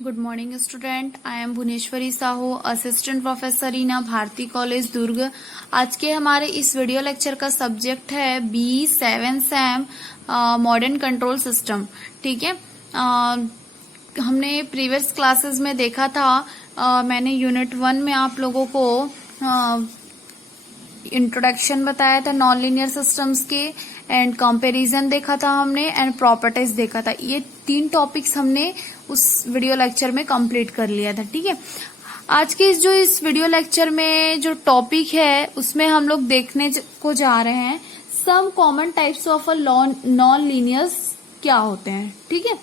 Good morning student, I am Bhuvaneshwari Sahu, assistant professor in Bharti college Durg. आज के हमारे इस वीडियो लेक्चर का सब्जेक्ट है B7 Sam modern control system. ठीक है, हमने प्रीवियस क्लासेस में देखा था, मैंने यूनिट 1 में आप लोगों को इंट्रोडक्शन बताया था नॉन लीनियर सिस्टम्स के, एंड कंपैरिजन देखा था हमने, एंड प्रॉपर्टीज देखा था। ये 3 टॉपिक्स हमने उस वीडियो लेक्चर में कंप्लीट कर लिया था। ठीक है, आज के इस वीडियो लेक्चर में जो टॉपिक है उसमें हम लोग देखने को जा रहे हैं some common types of a non linears क्या होते हैं। ठीक है,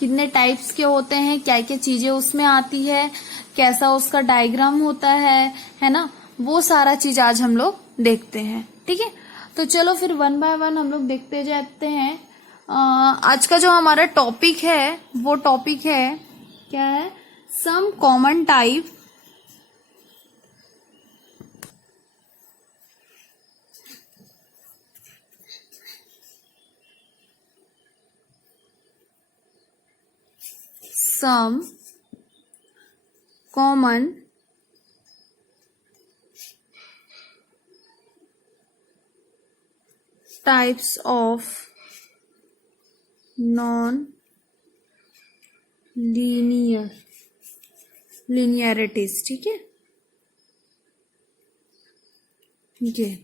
कितने टाइप्स के होते हैं, क्या क्या चीजें उसमें आती है, कैसा उसका डायग्राम होता है ना, वो सारा चीज आज हम लोग देखते हैं। ठीक है, तो चलो फिर 1 बाय 1 हम लोग देखते जाते हैं। आज का जो हमारा टॉपिक है वो टॉपिक है, क्या है, some common type some common types of non linearities. ठीक है, ये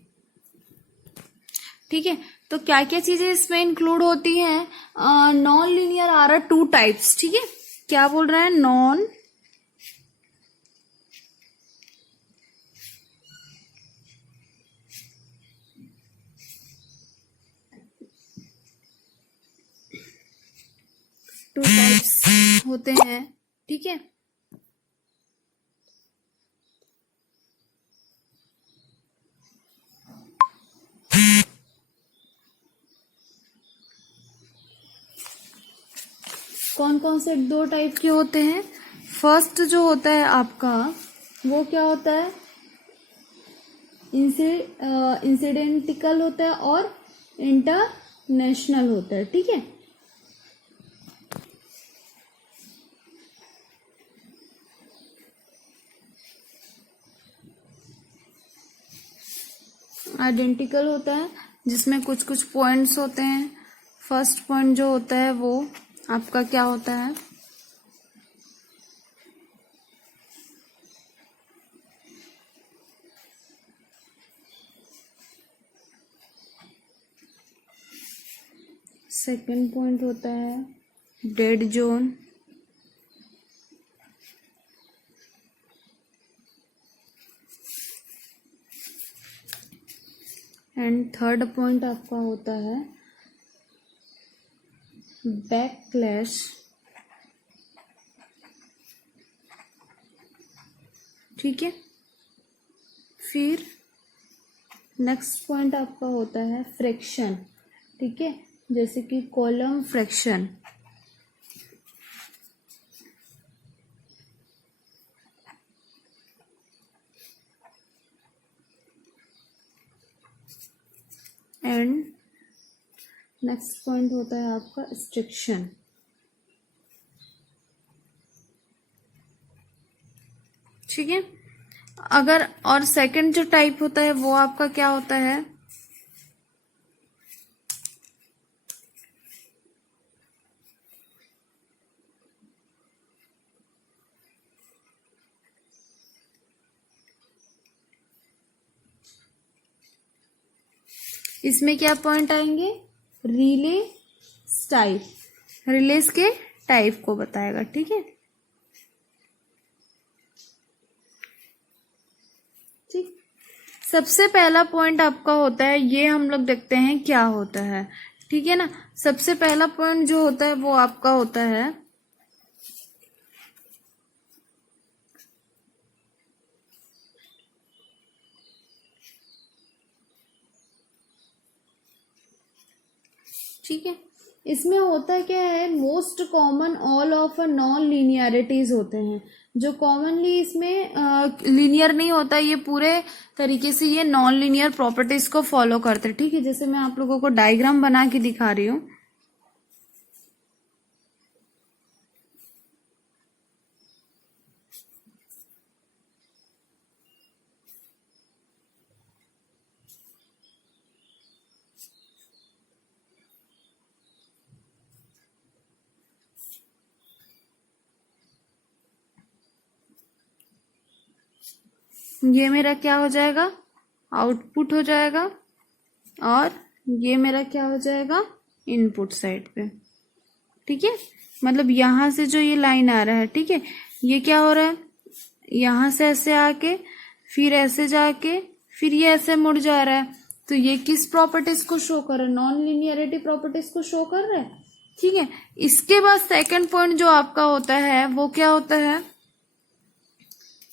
ठीक है। तो क्या क्या चीजें इसमें इंक्लूड होती हैं? Non linear are are 2 types. ठीक है, क्या बोल रहा है, नॉन टू टाइप्स होते हैं। ठीक है, कौन कौन से 2 टाइप के होते हैं? फर्स्ट जो होता है आपका वो क्या होता है, इंसिडेंटिकल होता है और इंटरनेशनल होता है। ठीक है, आइडेंटिकल होता है जिसमें कुछ कुछ पॉइंट्स होते हैं। फर्स्ट पॉइंट जो होता है वो आपका क्या होता है, सेकंड पॉइंट होता है dead zone, and third point आपका होता है बैकक्लैश। ठीक है, फिर नेक्स्ट पॉइंट आपका होता है फ्रिक्शन। ठीक है, जैसे कि column friction. And next point होता है आपका स्ट्रिक्शन। ठीक है, अगर और सेकंड जो टाइप होता है वो आपका क्या होता है, इसमें क्या पॉइंट आएंगे, रिले टाइप, रिलेस के टाइप को बताएगा। ठीक है, ठीक, सबसे पहला पॉइंट आपका होता है, ये हम लोग देखते हैं क्या होता है। ठीक है ना, सबसे पहला पॉइंट जो होता है वो आपका होता है ठीक है, इसमें होता क्या है, most common all of a non linearities होते हैं। जो कॉमनली इसमें लीनियर नहीं होता, ये पूरे तरीके से ये नॉन लीनियर प्रॉपर्टीज को फॉलो करते हैं। ठीक है, जैसे मैं आप लोगों को डायग्राम बना के दिखा रही हूँ। ये मेरा क्या हो जाएगा, आउटपुट हो जाएगा, और ये मेरा क्या हो जाएगा, इनपुट साइड पे। ठीक है, मतलब यहां से जो ये लाइन आ रहा है, ठीक है, ये क्या हो रहा है, यहां से ऐसे आके फिर ऐसे जाके फिर ये ऐसे मुड़ जा रहा है। तो ये किस प्रॉपर्टीज को शो कर रहा है, नॉन लिनियरिटी प्रॉपर्टीज को शो कर रहा है। ठीक है, इसके बाद सेकंड पॉइंट जो आपका होता है वो क्या होता है,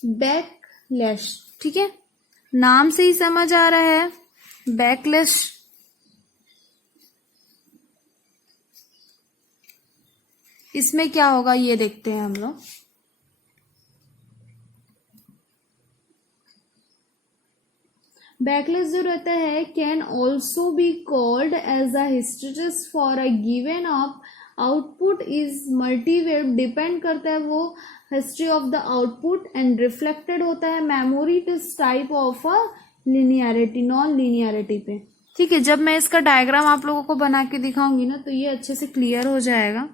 बैकलैश। ठीक है, नाम से ही समझ आ रहा है, बैकलैश। इसमें क्या होगा ये देखते हैं हम लोग। बैकलैश जो रहता है can also be called as a hysteresis for a given of output is multiwave. Depend करता है वो history of the output and reflected होता है memory this type of a linearity, non linearity पे। ठीक है, जब मैं इसका डायग्राम आप लोगों को बना के दिखाऊंगी ना तो ये अच्छे से क्लियर हो जाएगा।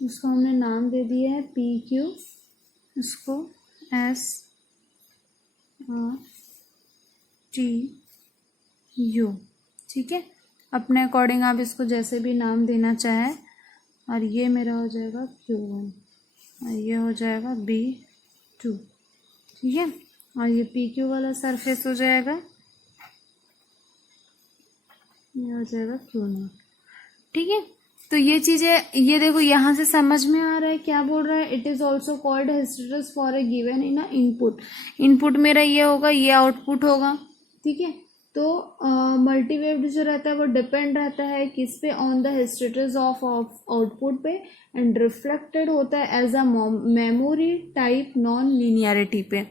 इसको हमने नाम दे दिया है पी क्यू, इसको एस आर टी यू। ठीक है, अपने अकॉर्डिंग आप इसको जैसे भी नाम देना चाहे। और ये मेरा हो जाएगा Q1 और ये हो जाएगा B2। ठीक है, और ये PQ वाला सरफेस हो जाएगा, ये हो जाएगा Q0। ठीक है, तो ये चीजें, ये देखो यहां से समझ में आ रहा है क्या बोल रहा है। It is also called hysteresis for a given in a input. Input मेरा ये होगा, ये आउटपुट होगा। ठीक है, तो मल्टीवेव्ड जो रहता है वो डिपेंड रहता है किस पे, on the hysteresis of output पे, एंड रिफ्लेक्टेड होता है as a memory type non linearity पे।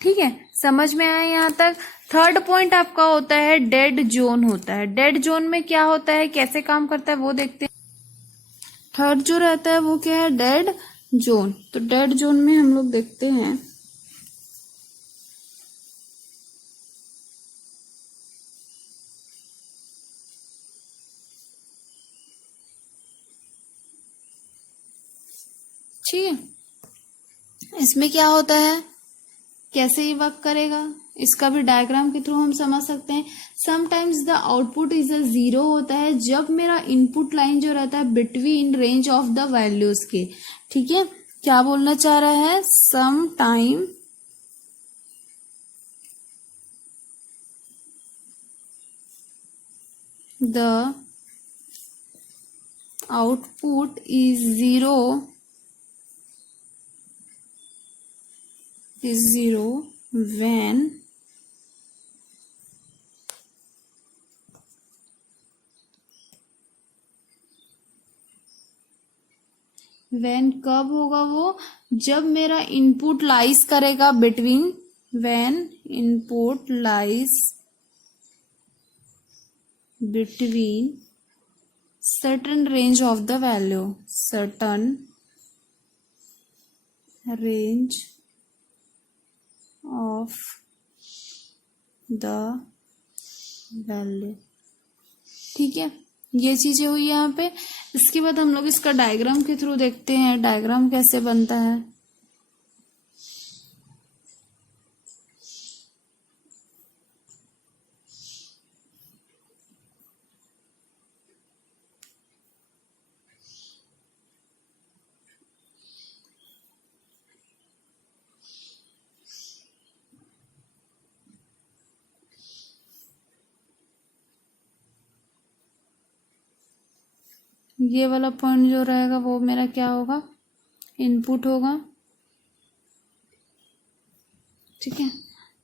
ठीक है, समझ में आया यहाँ तक। थर्ड पॉइंट आपका होता है डेड जोन होता है। डेड जोन में क्या होता है, कैसे काम करता है वो देखते हैं। थर्ड जो रहता है वो क्या है, डेड जोन। तो डेड जोन में हम लोग देखते हैं, ठीक है, इसमें क्या होता है, कैसे ये वर्क करेगा, इसका भी डायग्राम के थ्रू हम समझ सकते हैं। Sometimes the output is a zero होता है जब मेरा इनपुट लाइन जो रहता है between range of the values के। ठीक है, क्या बोलना चाह रहा है, some time the output is zero when कब होगा वो, जब मेरा इनपुट लाइज करेगा between, when input lies between certain range of the value, certain range of the value। ठीक है, ये चीजें हुई यहाँ पे। इसके बाद हम लोग इसका डायग्राम के थ्रू देखते हैं, डायग्राम कैसे बनता है। ये वाला पॉइंट जो रहेगा वो मेरा क्या होगा, इनपुट होगा, ठीक है।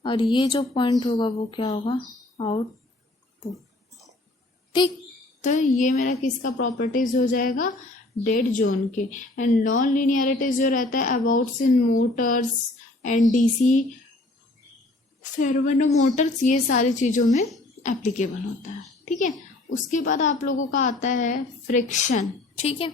और ये जो पॉइंट होगा वो क्या होगा, आउटपुट, ठीक। तो ये मेरा किसका प्रॉपर्टीज हो जाएगा, डेड जोन के। एंड नॉन लीनियरिटीज जो रहता है abouts in Motors and DC servo Motors, ये सारी चीजों में एप्लीकेबल होता है, ठीक है। उसके बाद आप लोगों का आता है फ्रिक्शन, ठीक है।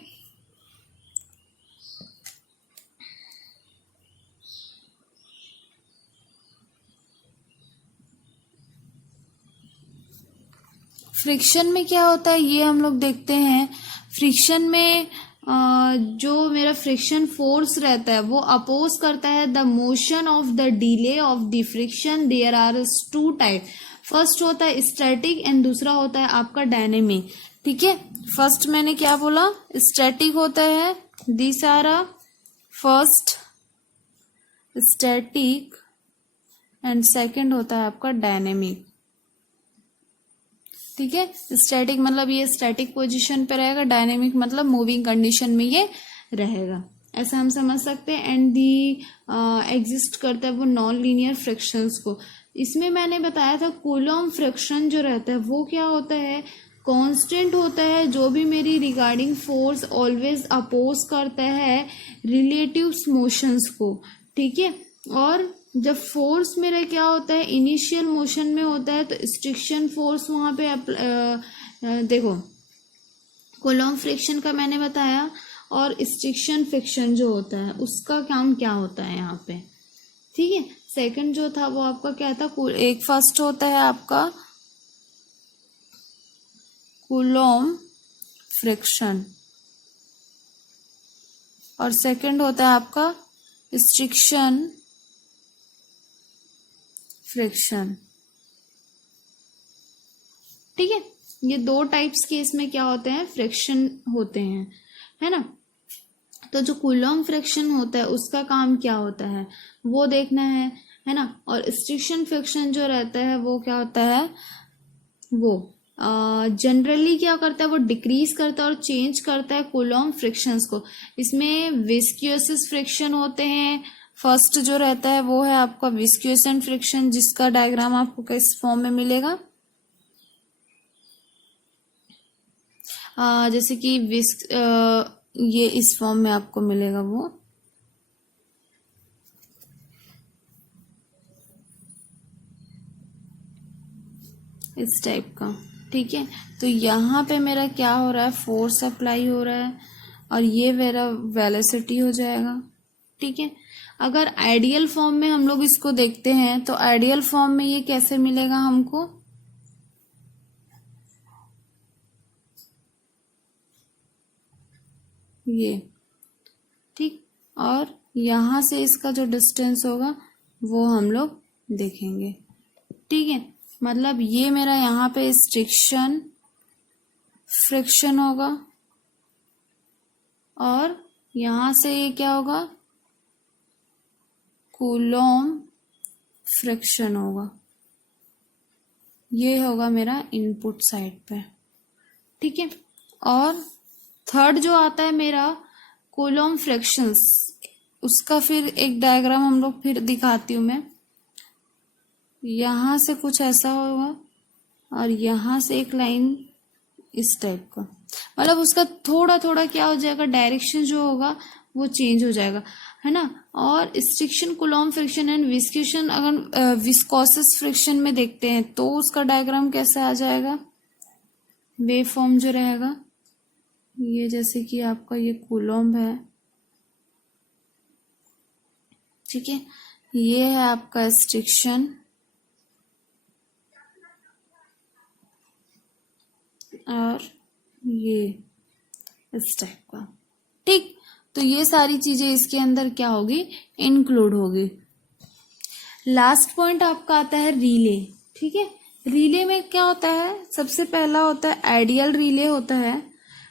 फ्रिक्शन में क्या होता है ये हम लोग देखते हैं। फ्रिक्शन में जो मेरा फ्रिक्शन फोर्स रहता है वो अपोज करता है the motion of the delay of the friction. There are two type, first होता है स्टैटिक एंड दूसरा होता है आपका डायनेमिक, ठीक है। फर्स्ट मैंने क्या बोला, स्टैटिक होता है, this are first static and second होता है आपका डायनेमिक, ठीक है। स्टैटिक मतलब ये स्टैटिक पोजीशन पे रहेगा, डायनेमिक मतलब मूविंग कंडीशन में ये रहेगा, ऐसा हम समझ सकते हैं। एंड दी एग्जिस्ट करता है वो नॉन लीनियर फ्रिक्शंस को। इसमें मैंने बताया था कूलॉम फ्रिक्शन जो रहता है वो क्या होता है, कांस्टेंट होता है, जो भी मेरी रिगार्डिंग फोर्स ऑलवेज अपोज करता है रिलेटिव मोशंस को, ठीक है। और जब फोर्स मेरा क्या होता है इनिशियल मोशन में होता है तो स्ट्रिक्शन फोर्स वहां पे देखो कूलॉम फ्रिक्शन का मैंने बताया, और स्ट्रिक्शन फ्रिक्शन जो होता है उसका काम क्या होता है यहाँ पे, ठीक है। सेकंड जो था वो आपका क्या था, एक फर्स्ट होता है आपका कूलॉम फ्रिक्शन और सेकंड होता है आपका स्ट्रिक्शन फ्रिक्शन, ठीक है। ये दो टाइप्स के इसमें क्या होते हैं, फ्रिक्शन होते हैं, है ना। तो जो कूलॉम फ्रिक्शन होता है उसका काम क्या होता है वो देखना है ना। और स्ट्रिक्शन फ्रिक्शन जो रहता है वो क्या होता है, वो जनरली क्या करता है, वो डिक्रीज करता है और चेंज करता है कूलॉम फ्रिक्शंस को। इसमें विस्कोसिस फ्रिक्शन होते हैं, फर्स्ट जो रहता है वो है आपका विस्कोसेंट फ्रिक्शन, जिसका डायग्राम आपको किस फॉर्म में मिलेगा, जैसे कि ये इस फॉर्म में आपको मिलेगा, वो इस टाइप का, ठीक है। तो यहाँ पे मेरा क्या हो रहा है, फोर्स अप्लाई हो रहा है और ये मेरा वेलोसिटी हो जाएगा, ठीक है। अगर आइडियल फॉर्म में हम लोग इसको देखते हैं तो आइडियल फॉर्म में ये कैसे मिलेगा हमको, ये, ठीक। और यहां से इसका जो डिस्टेंस होगा वो हम लोग देखेंगे, ठीक है। मतलब ये मेरा यहाँ पे स्ट्रिक्शन फ्रिक्शन होगा और यहां से ये क्या होगा, कूलॉम फ्रिक्शन होगा। ये होगा मेरा इनपुट साइड पे, ठीक है। और थर्ड जो आता है मेरा कूलॉम फ्रिक्शंस, उसका फिर एक डायग्राम हम लोग फिर दिखाती हूँ मैं। यहां से कुछ ऐसा होगा और यहां से एक लाइन इस टाइप का, मतलब उसका थोड़ा थोड़ा क्या हो जाएगा, डायरेक्शन जो होगा वो चेंज हो जाएगा, है ना। और स्ट्रिक्शन कूलॉम फ्रिक्शन एंड विस्कोशन, अगर विस्कोसिस फ्रिक्शन में देखते हैं तो उसका डायग्राम कैसे आ जाएगा, वेव फॉर्म जो रहेगा ये, जैसे कि आपका ये कूलॉम है, ठीक है। ये है आपका स्ट्रिक्शन और ये इस टाइप का, ठीक। तो ये सारी चीजें इसके अंदर क्या होगी, इंक्लूड होगी। लास्ट पॉइंट आपका आता है रिले, ठीक है। रिले में क्या होता है, सबसे पहला होता है आइडियल रिले होता है।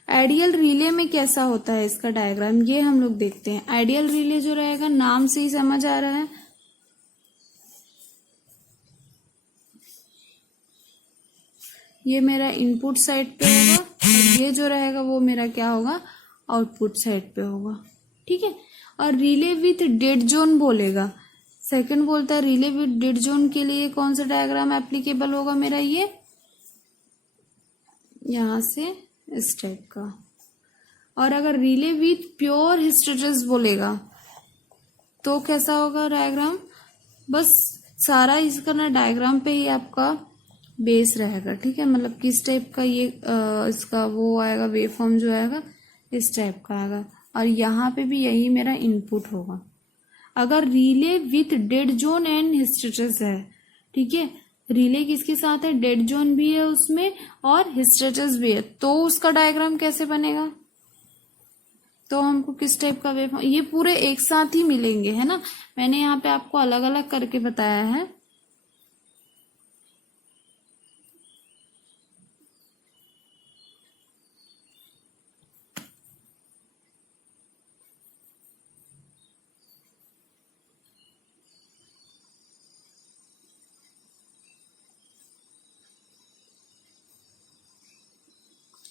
आइडियल रिले में कैसा होता है इसका डायग्राम, ये हम लोग देखते हैं। आइडियल रिले जो रहेगा, नाम से ही समझ आ रहा है, ये मेरा इनपुट साइड पे होगा और ये जो रहेगा वो मेरा क्या होगा, आउटपुट साइड पे होगा। ठीक है। और रिले विथ डेड जोन बोलेगा, सेकंड बोलता है रिले विथ डेड जोन के लिए कौन सा डायग्राम एप्लीकेबल होगा मेरा, ये यहां से इस टाइप का। और अगर रिले विथ प्योर हिस्टेरेसिस बोलेगा तो कैसा होगा डायग्राम, बस सारा इसका ना डायग्राम पे ही आपका बेस रहेगा। ठीक है, मतलब किस टाइप का ये इसका वो आएगा, वेव फॉर्म जो आएगा इस टाइप का आएगा। और यहाँ पे भी यही मेरा इनपुट होगा। अगर relay with dead zone and hysteresis है, ठीक है, रिले किसके साथ है, डेड जोन भी है उसमें और हिस्टेरेसिस भी है, तो उसका डायग्राम कैसे बनेगा, तो हमको किस टाइप का वेव, ये पूरे एक साथ ही मिलेंगे, है ना। मैंने यहाँ पे आपको अलग अलग करके बताया है।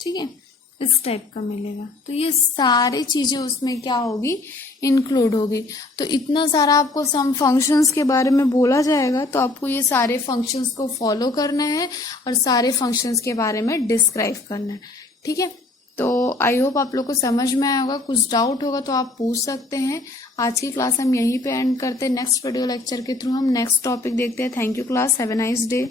ठीक है, इस टाइप का मिलेगा। तो ये सारी चीजें उसमें क्या होगी, इंक्लूड होगी। तो इतना सारा आपको सम फंक्शंस के बारे में बोला जाएगा, तो आपको ये सारे फंक्शंस को फॉलो करना है और सारे फंक्शंस के बारे में डिस्क्राइब करना है। ठीक है, तो आई होप आप लोग को समझ में आया होगा। कुछ डाउट होगा तो आप पूछ सकते हैं। आज की क्लास हम यहीं पे एंड करते हैं। नेक्स्ट वीडियो लेक्चर के थ्रू हम नेक्स्ट टॉपिक देखते हैं। Thank you class, have a nice day.